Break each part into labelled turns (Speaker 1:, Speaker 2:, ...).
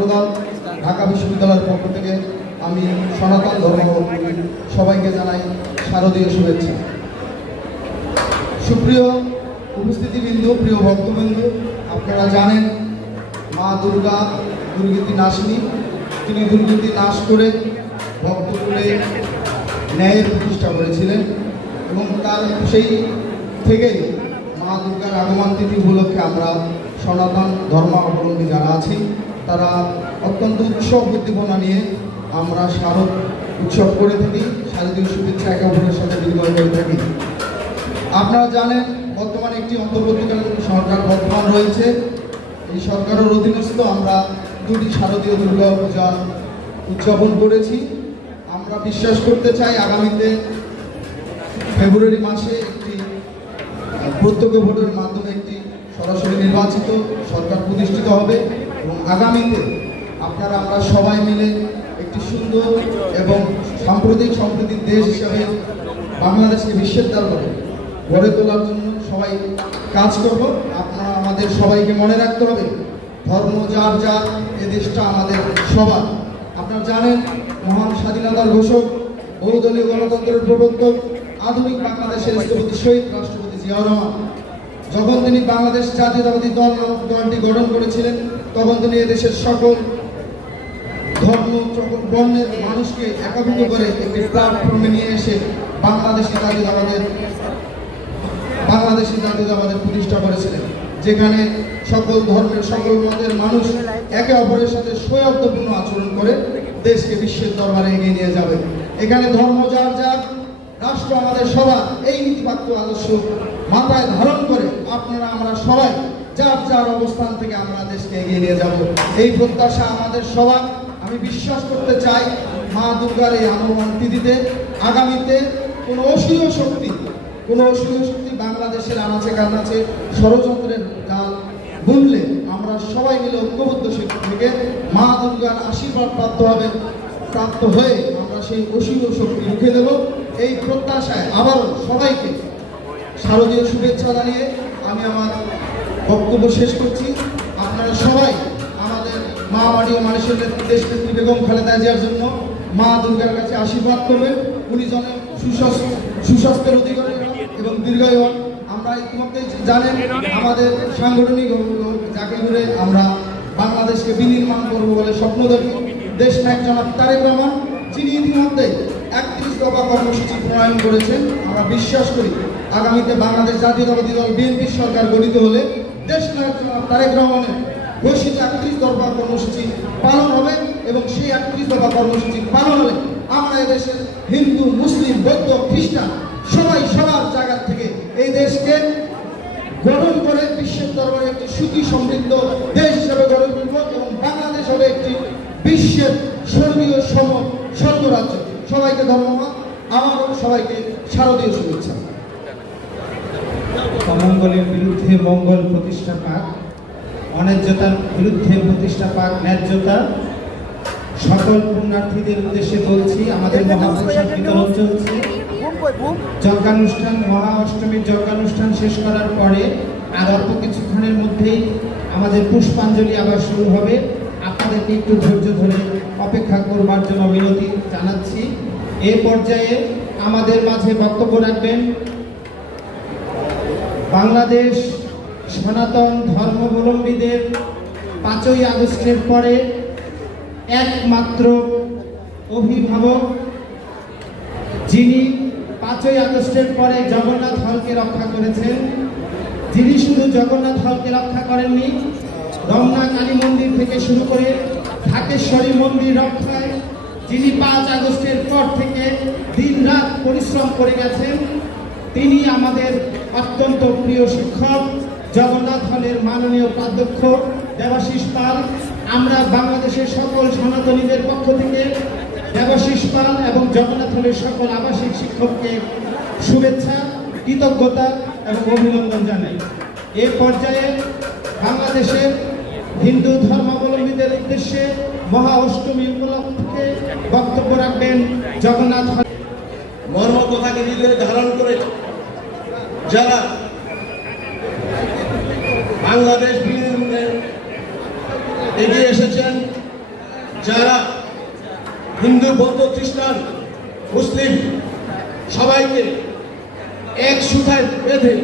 Speaker 1: প্রধান ঢাকা বিশ্ববিদ্যালয়ের পক্ষ থেকে আমি সনাতন ধর্ম সবাইকে জানাই শারদীয় শুভেচ্ছা। সুপ্রিয় উপস্থিতিবৃন্দ, প্রিয় ভক্তবৃন্দ, আপনারা জানেন মা দুর্গা দুর্গীতি নাশিনী। তিনি দুর্গীতি নাশ করে ভক্তকুলে ন্যায়ের প্রতিষ্ঠা করেছিলেন এবং তার সেই থেকেই মা দুর্গার আগমন তিথি উপলক্ষে আমরা সনাতন ধর্মাবলম্বী যারা আছি তারা অত্যন্ত উৎসব উদ্দীপনা নিয়ে আমরা শারদ উৎসব করে থাকি, শারদীয় শুভেচ্ছা একে অপরের সাথে বিনিময় করে থাকি। আপনারা জানেন, বর্তমানে একটি অন্তর্বর্তীকালীন সরকার বর্তমান রয়েছে। এই সরকারের অধীনস্থ আমরা দুটি শারদীয় দুর্গা পূজা উদযাপন করেছি। আমরা বিশ্বাস করতে চাই আগামীতে ফেব্রুয়ারি মাসে একটি, প্রত্যক্ষ ভোটের মাধ্যমে একটি সরাসরি নির্বাচিত সরকার প্রতিষ্ঠিত হবে। এবং আগামীতে আপনারা আমরা সবাই মিলে একটি সুন্দর এবং সাম্প্রতিক সম্প্রীতির দেশ হিসাবে বাংলাদেশকে বিশ্বের দরবারে গড়ে তোলার জন্য সবাই কাজ করব। আপনারা আমাদের সবাইকে মনে রাখতে হবে, ধর্ম যার যার, এ দেশটা আমাদের সবার। আপনারা জানেন, মহান স্বাধীনতার ঘোষক, বহুদলীয় গণতন্ত্রের প্রবর্তক, আধুনিক বাংলাদেশের স্থপতি শহীদ রাষ্ট্রপতি জিয়াউর রহমান। যখন তিনি বাংলাদেশ জাতীয়তাবাদী দল দলটি গঠন করেছিলেন তখন তিনি এদেশের সকল ধর্ম বর্ণের মানুষকে একাভূত করে একটি প্ল্যাটফর্মে নিয়ে এসে বাংলাদেশি জাতীয়তাবাদের বাংলাদেশি জাতীয়তাবাদের প্রতিষ্ঠা করেছিলেন, যেখানে সকল ধর্মের, সকল মতের মানুষ একে অপরের সাথে সৌহার্দ্যপূর্ণ আচরণ করে দেশকে বিশ্বের দরবারে এগিয়ে নিয়ে যাবে। এখানে ধর্ম যার যার, রাষ্ট্র আমাদের সবার, এই নীতিবাক্য আদর্শ মাথায় ধারণ করে আপনারা, আমরা সবাই যার যার অবস্থান থেকে আমরা দেশকে এগিয়ে নিয়ে যাব। এই প্রত্যাশা আমাদের সবার। আমি বিশ্বাস করতে চাই মা দুর্গার এই আনমন তিথিতে। আগামীতে কোনো অসীয় শক্তি, কোনো অসীয় শক্তি বাংলাদেশের আনাচে কানাচে ষড়যন্ত্রের জাল বুনলে আমরা সবাই মিলে ঐক্যবদ্ধ থেকে মা দুর্গার আশীর্বাদ প্রাপ্ত হবে, প্রাপ্ত হয়ে আমরা সেই অসীয় শক্তি রুখে দেব এই প্রত্যাশায় আবারও সবাইকে শারদীয় শুভেচ্ছা জানিয়ে আমি আমার বক্তব্য শেষ করছি। আপনারা সবাই আমাদের মা বাড়ি ও মানুষের নেত্রী দেশ নেত্রী বেগম খালেদা জিয়ার জন্য মা দুর্গার কাছে আশীর্বাদ করবেন। উনি জনের সুস্বাস্থ্য, সুস্বাস্থ্যের অধিকারী এবং দীর্ঘায়ু আমরা ইতিমধ্যে জানেন, আমাদের সাংগঠনিক যাকে ঘুরে আমরা বাংলাদেশকে বিনির্মাণ করব বলে স্বপ্ন দেখি। দেশ নায়ক জনাব তারেক রহমান, যিনি ইতিমধ্যে একত্রিশ দফা কর্মসূচি প্রণয়ন করেছেন। আমরা বিশ্বাস করি, আগামীতে বাংলাদেশ জাতীয়তাবাদী দল বিএনপির সরকার গঠিত হলে দেশ নায়ক ঘোষিত একত্রিশ দফা কর্মসূচি পালন হবে এবং সেই একত্রিশ দফা কর্মসূচি পালন হলে আমরা এদেশের হিন্দু, মুসলিম, বৌদ্ধ, খ্রিস্টান সবাই সবার জায়গা থেকে এই দেশকে গঠন করে বিশ্বের দরবারে একটি সুখী, সমৃদ্ধ দেশ হিসেবে গড়ে তুলব এবং বাংলাদেশ হবে একটি বিশ্বের স্বর্গীয় সম স্বর্গরাজ্য। সবাইকে ধন্যবাদ। আমারও সবাইকে শারদীয় শুভেচ্ছা।
Speaker 2: অমঙ্গলের বিরুদ্ধে মঙ্গল প্রতিষ্ঠা পাক, অন্যায্যতার বিরুদ্ধে প্রতিষ্ঠা পাক, ন্যায্যতা। সকল পুণ্যার্থীদের উদ্দেশ্যে বলছি, আমাদের বিতরণ চলছে। যজ্ঞানুষ্ঠান মহা অষ্টমীর যজ্ঞানুষ্ঠান শেষ করার পরে আর অল্প কিছুক্ষণের মধ্যেই আমাদের পুষ্পাঞ্জলি আবার শুরু হবে। আপনাদেরকে একটু ধৈর্য ধরে অপেক্ষা করবার জন্য বিনতি জানাচ্ছি। এ পর্যায়ে আমাদের মাঝে বক্তব্য রাখবেন বাংলাদেশ সনাতন ধর্মাবলম্বীদের পাঁচই আগস্টের পরে একমাত্র অভিভাবক, যিনি পাঁচই আগস্টের পরে জগন্নাথ হলকে রক্ষা করেছেন। যিনি শুধু জগন্নাথ হলকে রক্ষা করেননি, রমনা কালী মন্দির থেকে শুরু করে ঢাকেশ্বরী মন্দির রক্ষায় যিনি পাঁচ আগস্টের পর থেকে দিন রাত পরিশ্রম করে গেছেন, তিনি আমাদের অত্যন্ত প্রিয় শিক্ষক জগন্নাথ হলের মাননীয় উপাধ্যক্ষ দেবাশিস পাল। আমরা বাংলাদেশের সকল সনাতনীদের পক্ষ থেকে দেবাশিস পাল এবং জগন্নাথ হলের সকল আবাসিক শিক্ষককে শুভেচ্ছা, কৃতজ্ঞতা এবং অভিনন্দন জানাই। এ পর্যায়ে বাংলাদেশের হিন্দু ধর্মাবলম্বীদের উদ্দেশ্যে মহা অষ্টমী উপলক্ষে বক্তব্য রাখবেন জগন্নাথ
Speaker 3: মর্ম কথাকে হৃদয়ে ধারণ করে যারা বাংলাদেশ এগিয়ে এসেছেন যারা হিন্দু বৌদ্ধ খ্রিস্টান, মুসলিম সবাইকে এক সুথায় বেঁধে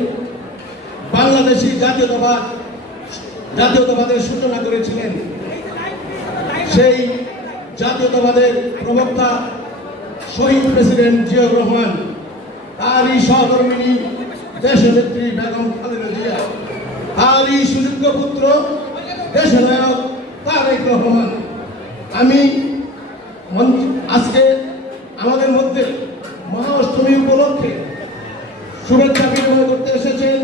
Speaker 3: বাংলাদেশি জাতীয়তাবাদ, জাতীয়তাবাদের সূচনা করেছিলেন। সেই জাতীয়তাবাদের প্রবক্তা শহীদ প্রেসিডেন্ট জিয়াউর রহমান, তারই সহকর্মিনী, দেশনেত্রী বেগম খালেদা জিয়া। আর সুযোগ্য পুত্র, দেশনায়ক তারেক রহমান। আমি আজকে আমাদের মধ্যে মহাষ্টমী উপলক্ষে শুভেচ্ছা বিনিময় করতে এসেছেন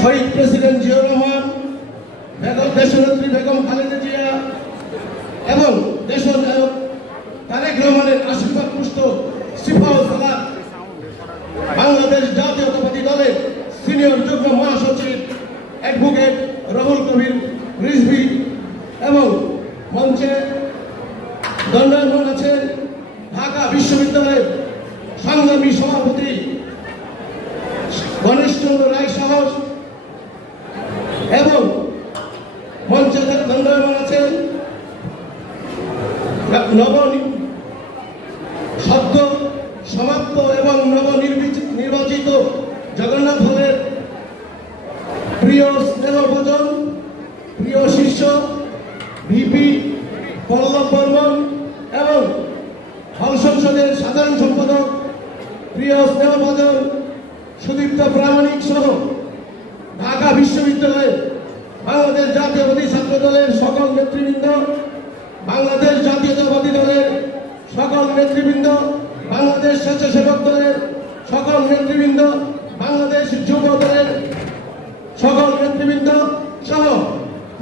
Speaker 3: শহীদ প্রেসিডেন্ট জিয়াউর রহমান, বেগম দেশনেত্রী বেগম খালেদা জিয়া এবং নবন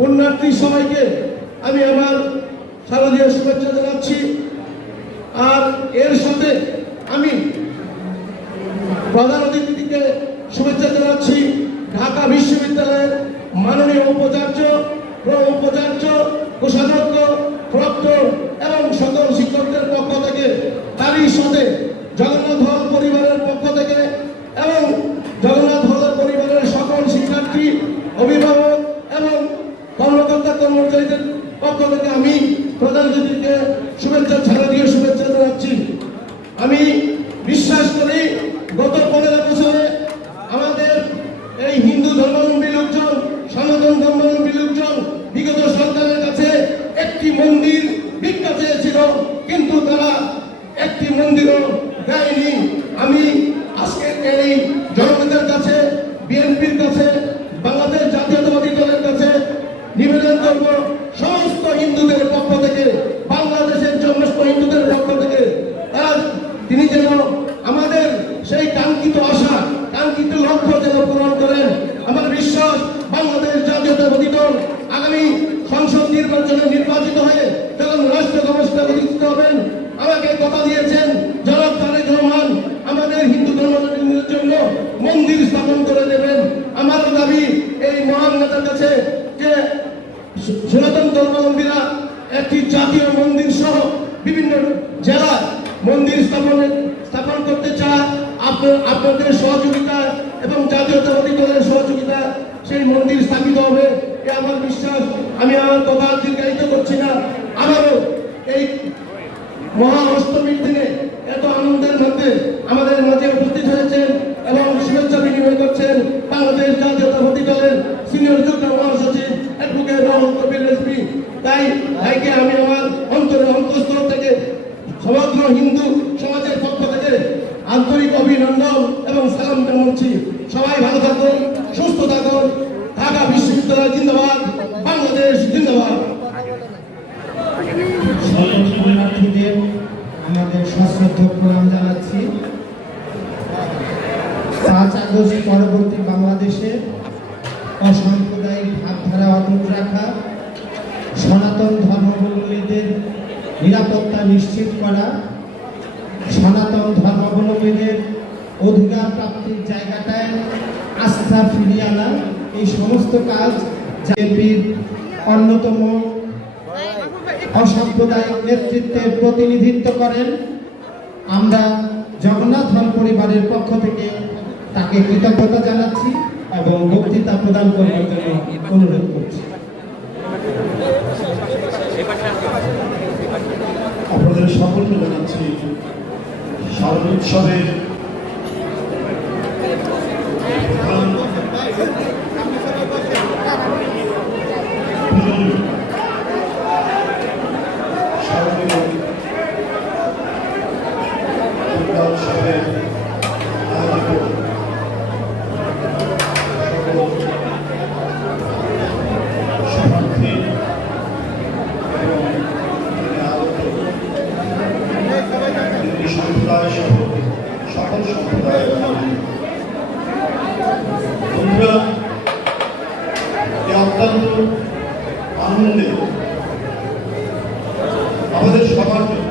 Speaker 3: পুণ্যার্থী সবাইকে আমি আমার শারদীয় শুভেচ্ছা জানাচ্ছি। আর এর সাথে আমি প্রধান অতিথিকে শুভেচ্ছা জানাচ্ছি। ঢাকা বিশ্ববিদ্যালয়ের মাননীয় উপাচার্য উপাচার্য, কোষাধ্যক্ষ মহা অষ্টমীর দিনে
Speaker 2: অসাম্প্রদায়িক ভাবধারা অটুট রাখা, সনাতন ধর্মাবলম্বীদের নিরাপত্তা নিশ্চিত করা, সনাতন ধর্মাবলম্বীদের অধিকার প্রাপ্তির জায়গাটায় আস্থা ফিরিয়ে আনা, এই সমস্ত কাজ জেপির অন্যতম অসাম্প্রদায়িক নেতৃত্বের প্রতিনিধিত্ব করেন। আমরা জগন্নাথ হল পরিবারের পক্ষ থেকে তাকে কৃতজ্ঞতা জানাচ্ছি। এবং বক্তৃতা প্রদান করবার জন্য অনুরোধ করছি।
Speaker 4: আপনাদের সকলকে জানাচ্ছি শারদ উৎসবের আনন্দে আমাদের সবার জন্য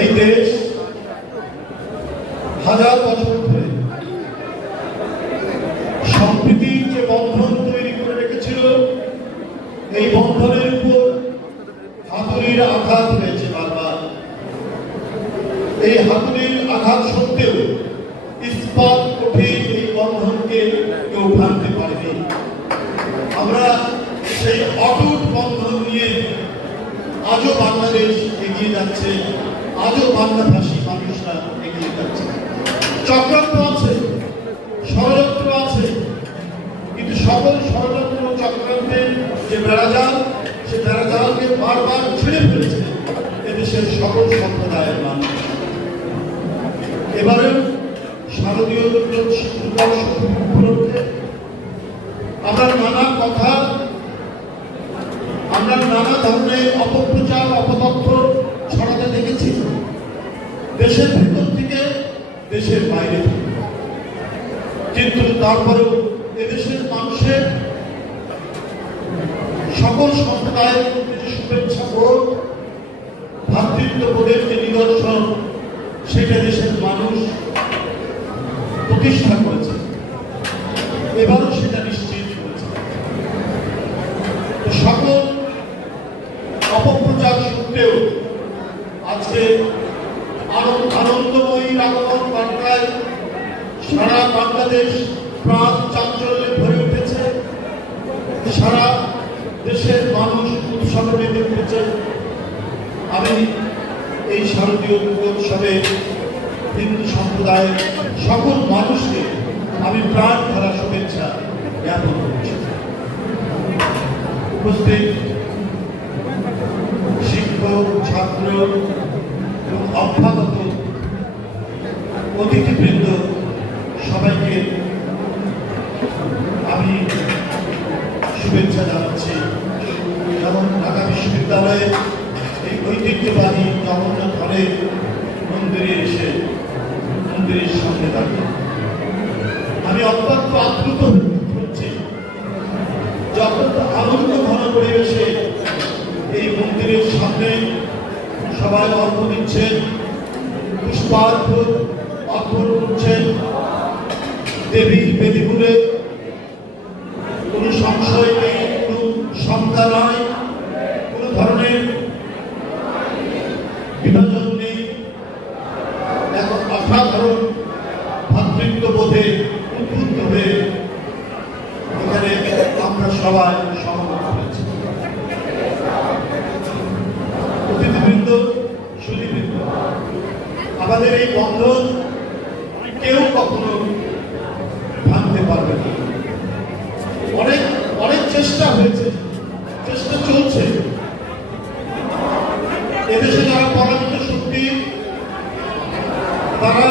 Speaker 4: এই দেশ হাজার বছর ধরে সম্প্রীতির যে বন্ধন তৈরি করে রেখেছিল এই বন্ধনের উপর হাতুড়ির আঘাত হয়েছে বারবার এই হাতুড়ির আঘাত সত্ত্বেও ইস্পাত কঠিন এই বন্ধনকে কেউ ভাঙতে পারেনি আমরা সেই অটুট বন্ধন নিয়ে আজও বাংলাদেশ এগিয়ে যাচ্ছে আজও বাংলাভাষী মানুষরা এগিয়ে যাচ্ছে। চক্রান্ত আছে, ষড়যন্ত্র আছে, কিন্তু সকল ষড়যন্ত্র চক্রান্তের যে বেড়াজাল, সে বেড়াজালকে বারবার ছিঁড়ে ফেলেছে এদেশের সকল সম্প্রদায়ের মানুষ। এবারে শারদীয় দুর্গোৎসব উপলক্ষে আমরা নানা কথা আমরা নানা ধরনের অপপ্রচার অপতথ্য ছড়াতে দেখেছি দেশের ভিতর থেকে দেশের বাইরে থেকে কিন্তু তারপরেও এদেশের মানুষের সকল সম্প্রদায়ের শুভেচ্ছা বোধ ভাতৃত্ববোধের যে নিদর্শন, সেটা দেশের মানুষ প্রতিষ্ঠা করেছে এবারও সেটা নিশ্চিত করেছে তো সকল অপপ্রচার সত্ত্বেও আজকে আনন্দ আনন্দময়ী আগমন বার্তায় সারা বাংলাদেশ প্রাণ চাঞ্চল্যে ভরে উঠেছে সারা দেশের মানুষ উৎসবে মেতে উঠেছে আমি এই দুর্গোৎসবে হিন্দু সম্প্রদায়ের সকল মানুষকে আমি প্রাণ ভরা শুভেচ্ছা জ্ঞাপন করছি। উপস্থিত শিক্ষক, ছাত্র এবং অভ্যাগত অতিথিবৃন্দ সবাইকে আমি শুভেচ্ছা জানাচ্ছি। যেমন ঢাকা বিশ্ববিদ্যালয়ে এই ঐতিহ্যবাহী জগন্নাথ ঘরে মন্দিরে এসে মন্দিরের সামনে দাঁড়িয়ে। আমি অত্যন্ত আপ্লুত হচ্ছি। যে অত্যন্ত আনন্দ ঘন পরিবেশে এই মন্দিরের সামনে সবাই অর্থ দিচ্ছেন পুষ্পার্ঘ অর্পণ করছেন, দেবী বেদিগুলে কোনো সংশয় নেই কোনো শঙ্কা নয় কোনো ধরনের বিভাজন নেই এখন অসাধারণ ভাতৃত্ববোধে উদ্বুদ্ধ হয়ে এখানে আমরা সবাই সহমত হয়েছি অতিথিবৃন্দ সুদীবৃন্দ আমাদের এই বন্ধন কেউ কখনো ভাঙতে পারবে না। অনেক অনেক চেষ্টা হয়েছে, চেষ্টা চলছে। এদেশে যারা পরাজিত শক্তি তারা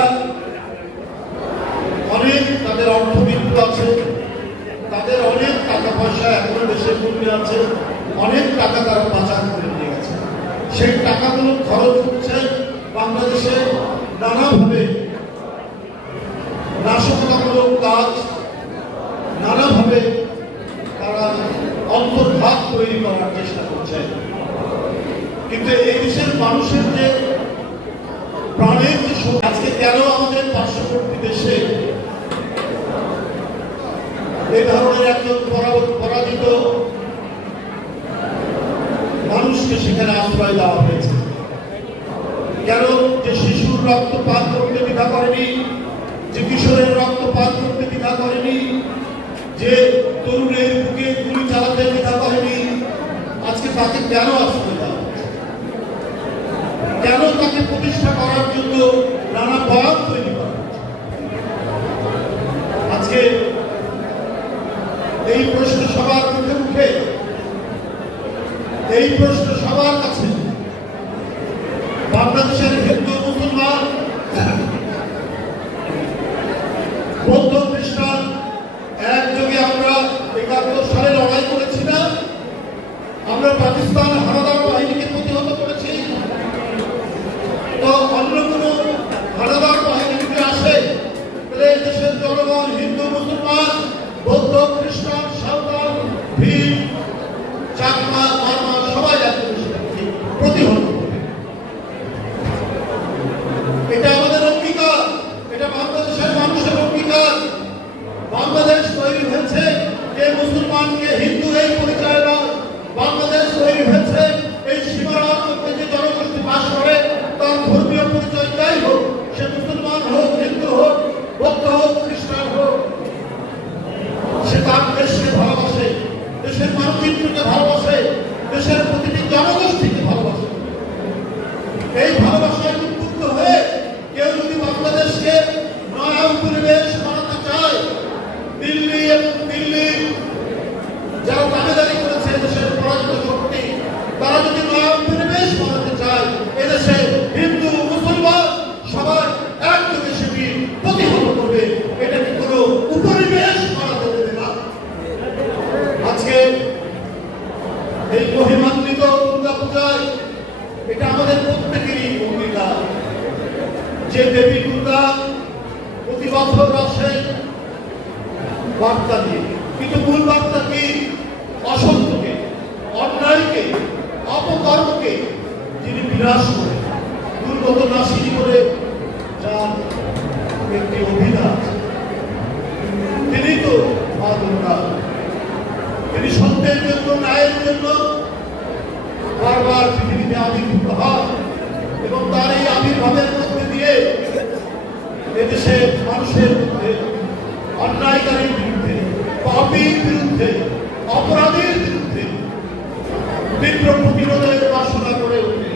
Speaker 4: অনেক তাদের অর্থবিত্ত আছে তাদের অনেক টাকা পয়সা এখনও দেশের মধ্যে আছে অনেক টাকা তারা পাচার করে নিয়ে গেছে সেই টাকাগুলো খরচ হচ্ছে বাংলাদেশে নানাভাবে নাশকতামূলক কাজ নানাভাবে তারা অন্তর্ঘাত তৈরি করার চেষ্টা করছে। কিন্তু এই দেশের মানুষের যে প্রাণের যে আজকে কেন আমাদের পার্শ্ববর্তী দেশে এই ধরনের একজন পরাজিত মানুষকে সেখানে আশ্রয় দেওয়া হয়েছে? কেন যে শিশুর রক্ত পান করতে দ্বিধা করেনি, যে কিশোরের রক্ত পান করতে দ্বিধা করেনি যে তরুণের বুকে গুলি চালাতে দ্বিধা পায়নি আজকে তাকে কেন আসতে? কেন তাকে প্রতিষ্ঠা করার জন্য চাকমা যিনি বিনাশ করে দুর্গত নাশিনী করে যার একটি অভিনয় আছে। তিনি তো মা দুর্গা তিনি সত্যের জন্য ন্যায়ের জন্য বারবার পৃথিবীতে আবির্ভূত হন এবং তার এই আবির্ভাবের মধ্যে দিয়ে এদেশে মানুষের মধ্যে অন্যায়কারীর বিরুদ্ধে পাপীর বিরুদ্ধে অপরাধীর বিরুদ্ধে তীব্র প্রতিরোধের বাসনা করে ওঠে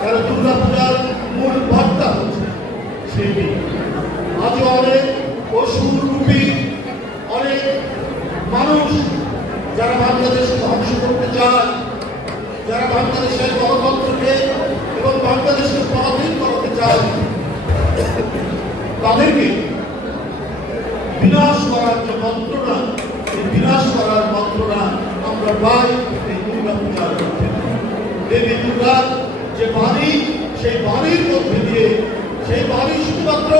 Speaker 4: কারণ দুর্গা পূজার মূল বার্তা হচ্ছে সেটি আজও অনেক অসুরূপী অনেক মানুষ যারা বাংলাদেশকে ধ্বংস করতে চায়, যারা বাংলাদেশের গণতন্ত্রকে এবং বাংলাদেশকে পরাধীন করাতে চায়, তাদেরকে বিনাশ করার যে মন্ত্রণা, এই বিনাশ করার মন্ত্রণা আমরা পাই এই দুর্গা পূজার মধ্যে। দেবী দুর্গার যে বাণী, সেই বাণীর মধ্যে দিয়ে সেই বাণী শুধুমাত্র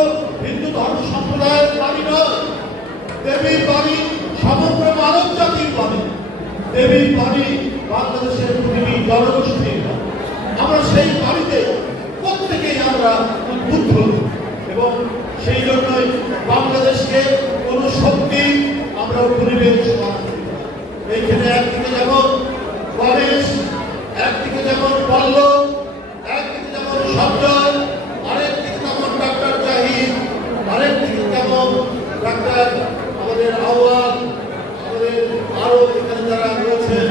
Speaker 4: হিন্দু ধর্ম সম্প্রদায়ের বাণী নয়, দেবীর বাণী সমগ্র মানব জাতির বাণী দেবীর বাণী বাংলাদেশের প্রতিটি জনগোষ্ঠীর। আমরা সেই বাণীতে প্রত্যেকেই আমরা উদ্বুদ্ধ এবং সেই জন্যই বাংলাদেশকে কোন শক্তি আমরা পরিবেশ। এইখানে একদিকে যেমন গণেশ, একদিকে যেমন পল্লব একদিকে যেমন সজ্জন আরেকদিকে যেমন ডাক্তার জাহিদ আরেকদিকে যেমন ডাক্তার আমাদের আওয়াজ আমাদের আরও এখানে যারা রয়েছেন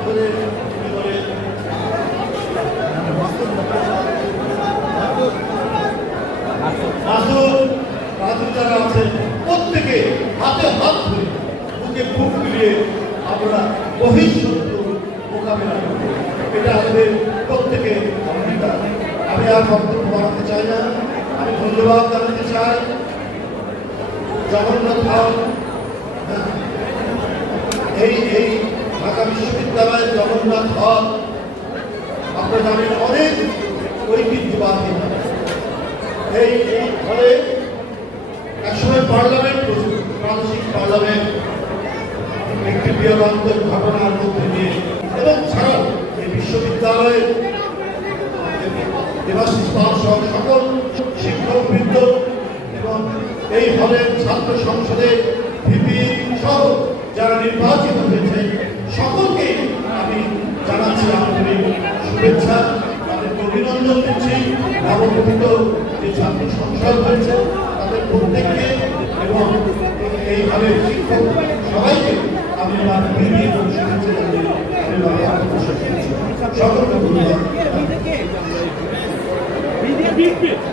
Speaker 4: আমাদের কি বলে রাজুর রাজু যারা আছেন প্রত্যেকে হাতে হাত ধরে বুকে বুক মিলিয়ে আমরা বহিঃশত্রু মোকাবিলা করব। এটা আমাদের প্রত্যেকে অঙ্গীকার। আমি আর বক্তব্য বাড়াতে চাই না। আমি ধন্যবাদ জানাতে চাই। জগন্নাথ ধাম এই এই ঢাকা বিশ্ববিদ্যালয়ের জগন্নাথ হল আপনারা জানেন অনেক ঐতিহ্যবাহী এই এই ফলে একসময় পার্লামেন্ট প্রাদেশিক পার্লামেন্ট একটি ঘটনার মধ্যে দিয়ে। এবং ছাড়াও এই বিশ্ববিদ্যালয়ে দেবাশিস সকল শিক্ষকবৃন্দ এবং এই হলের ছাত্র সংসদের ভিপি সহ যারা নির্বাচিত হয়েছে, সকলকে আমি জানাচ্ছি আন্তরিক শুভেচ্ছা, তাদেরকে অভিনন্দন দিচ্ছি। নবগঠিত যে ছাত্র সংসদ হয়েছে, তাদের প্রত্যেককে এবং এই হলের শিক্ষক সবাইকে Bunların milli görüşlerini bunlara yaklaşacak. Şahı da bunlar. Bir de bir
Speaker 5: bir.